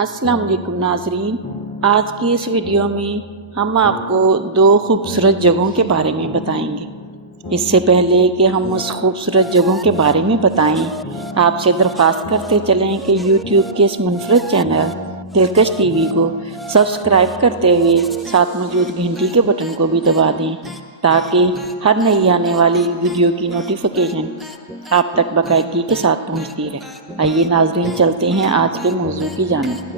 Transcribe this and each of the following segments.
السلام علیکم ناظرین، آج کی اس ویڈیو میں ہم آپ کو دو خوبصورت جگہوں کے بارے میں بتائیں گے۔ اس سے پہلے کہ ہم اس خوبصورت جگہوں کے بارے میں بتائیں، آپ سے درخواست کرتے چلیں کہ یوٹیوب کے اس منفرد چینل دلکش ٹی وی کو سبسکرائب کرتے ہوئے ساتھ موجود گھنٹی کے بٹن کو بھی دبا دیں تاکہ ہر نئی آنے والی ویڈیو کی نوٹیفیکیشن آپ تک باقاعدگی کے ساتھ پہنچتی رہے۔ آئیے ناظرین چلتے ہیں آج کے موضوع کی جانب۔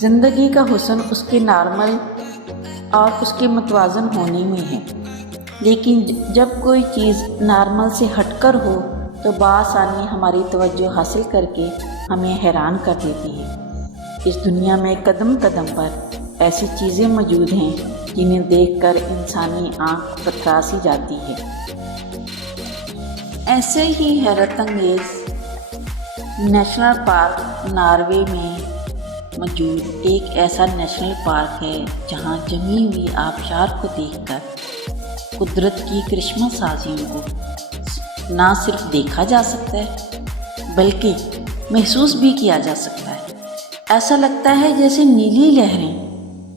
زندگی کا حسن اس کے نارمل اور اس کے متوازن ہونے میں ہے، لیکن جب کوئی چیز نارمل سے ہٹ کر ہو تو بآسانی ہماری توجہ حاصل کر کے ہمیں حیران کر دیتی ہے۔ اس دنیا میں قدم قدم پر ایسی چیزیں موجود ہیں جنہیں دیکھ کر انسانی آنکھ پتراسی جاتی ہے۔ ایسے ہی حیرت انگیز نیشنل پارک ناروے میں موجود ایک ایسا نیشنل پارک ہے جہاں جمی ہوئی آبشار کو دیکھ کر قدرت کی کرشمہ سازیوں کو نہ صرف دیکھا جا سکتا ہے بلکہ محسوس بھی کیا جا سکتا ہے۔ ایسا لگتا ہے جیسے نیلی لہریں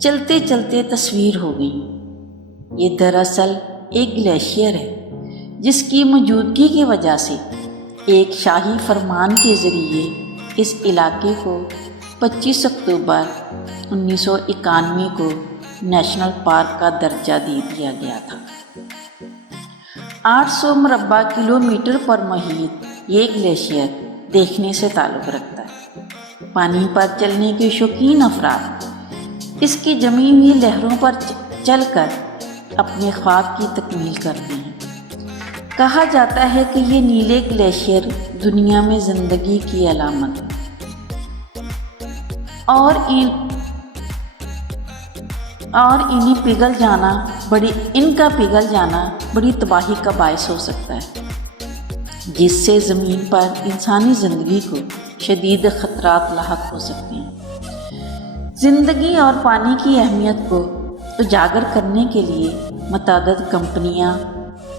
چلتے چلتے تصویر ہو گئیں۔ یہ دراصل ایک گلیشیئر ہے جس کی موجودگی کی وجہ سے ایک شاہی فرمان کے ذریعے اس علاقے کو 25 اکتوبر 1991 کو نیشنل پارک کا درجہ دے دیا گیا تھا۔ 800 مربع کلومیٹر پر محیط یہ گلیشیئر دیکھنے سے تعلق رکھتا ہے۔ پانی پر چلنے کے شوقین افراد اس کی جمی ہوئی لہروں پر چل کر اپنے خواب کی تکمیل کرتے ہیں۔ کہا جاتا ہے کہ یہ نیلے گلیشیئر دنیا میں زندگی کی علامت ہے اور ان کا پگھل جانا بڑی تباہی کا باعث ہو سکتا ہے، جس سے زمین پر انسانی زندگی کو شدید خطرات لاحق ہو سکتے ہیں۔ زندگی اور پانی کی اہمیت کو اجاگر کرنے کے لیے متعدد کمپنیاں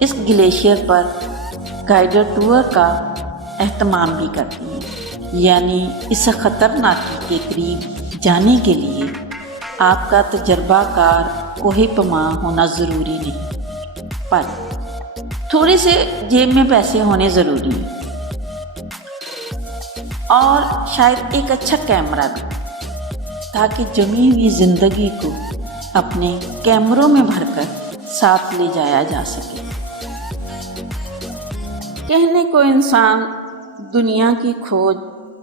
اس گلیشیئر پر گائیڈڈ ٹور کا اہتمام بھی کرتی ہیں، یعنی اس خطرناکی کے قریب جانے کے لیے آپ کا تجربہ کار کوہ پیما ہونا ضروری نہیں، پر تھوڑے سے جیب میں پیسے ہونے ضروری ہیں اور شاید ایک اچھا کیمرہ بھی، تاکہ جمی ہوئی زندگی کو اپنے کیمروں میں بھر کر ساتھ لے جایا جا سکے۔ کہنے کو انسان دنیا کی کھوج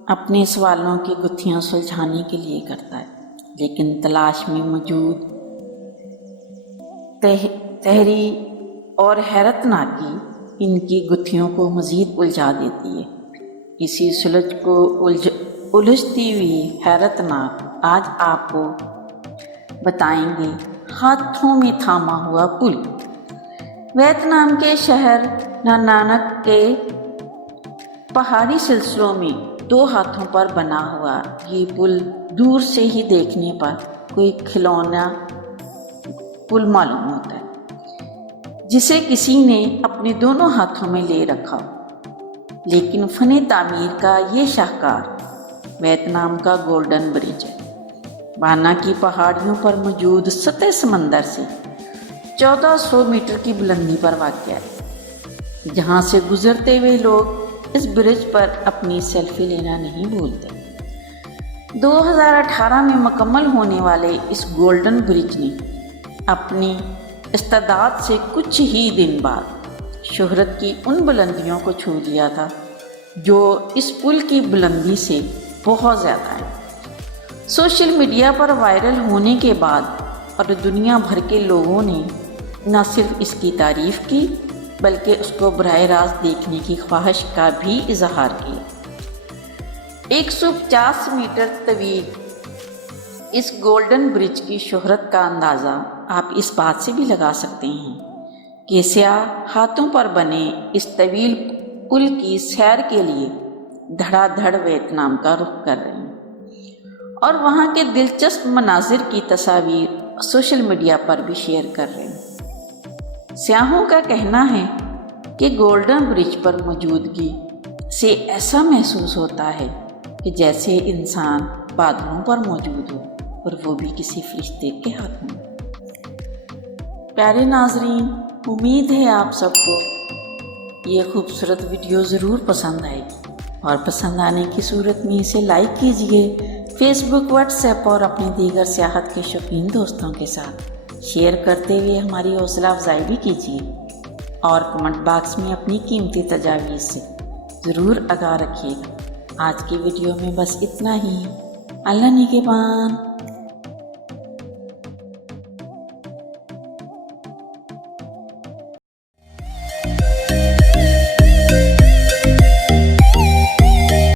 اپنے سوالوں کی گتھیاں سلجھانے کے لیے کرتا ہے، لیکن تلاش میں موجود تحری اور حیرت ناکی ان کی گتھیوں کو مزید الجھا دیتی ہے۔ اسی سلجھ کو الجھتی ہوئی حیرت ناک آج آپ کو بتائیں گے ہاتھوں میں تھاما ہوا پل۔ ویتنام کے شہر نانانگ کے پہاڑی سلسلوں میں 2 ہاتھوں پر بنا ہوا یہ پل دور سے ہی دیکھنے پر کوئی کھلونا پل معلوم ہوتا ہے جسے کسی نے اپنے دونوں ہاتھوں میں لے رکھا ہو، لیکن فن تعمیر کا یہ شاہکار ویتنام کا گولڈن برج ہے۔ بانا کی پہاڑیوں پر موجود سطح سمندر سے 1400 میٹر کی بلندی پر واقع ہے، جہاں سے گزرتے ہوئے لوگ اس برج پر اپنی سیلفی لینا نہیں بھولتے۔ 2018 میں مکمل ہونے والے اس گولڈن برج نے اپنی استعداد سے کچھ ہی دن بعد شہرت کی ان بلندیوں کو چھو لیا تھا جو اس پل کی بلندی سے بہت زیادہ ہے۔ سوشل میڈیا پر وائرل ہونے کے بعد اور دنیا بھر کے لوگوں نے نہ صرف اس کی تعریف کی بلکہ اس کو براہ راست دیکھنے کی خواہش کا بھی اظہار کیا۔ 150 میٹر طویل اس گولڈن برج کی شہرت کا اندازہ آپ اس بات سے بھی لگا سکتے ہیں کہ سیاح ہاتھوں پر بنے اس طویل پل کی سیر کے لیے دھڑا دھڑ ویتنام کا رخ کر رہے ہیں اور وہاں کے دلچسپ مناظر کی تصاویر سوشل میڈیا پر بھی شیئر کر رہے ہیں۔ سیاحوں کا کہنا ہے کہ گولڈن برج پر موجودگی سے ایسا محسوس ہوتا ہے کہ جیسے انسان بادلوں پر موجود ہو اور وہ بھی کسی فرشتے کے ہاتھوں میں۔ پیارے ناظرین، امید ہے آپ سب کو یہ خوبصورت ویڈیو ضرور پسند آئے گی، اور پسند آنے کی صورت میں اسے لائک کیجئے، فیس بک، واٹس ایپ اور اپنے دیگر سیاحت کے شوقین دوستوں کے ساتھ شیئر کرتے ہوئے ہماری حوصلہ افزائی بھی کیجیے، اور کمنٹ باکس میں اپنی قیمتی تجاویز سے ضرور آگاہ رکھیے گا۔ آج کی ویڈیو میں بس اتنا ہی۔ اللہ نگہبان۔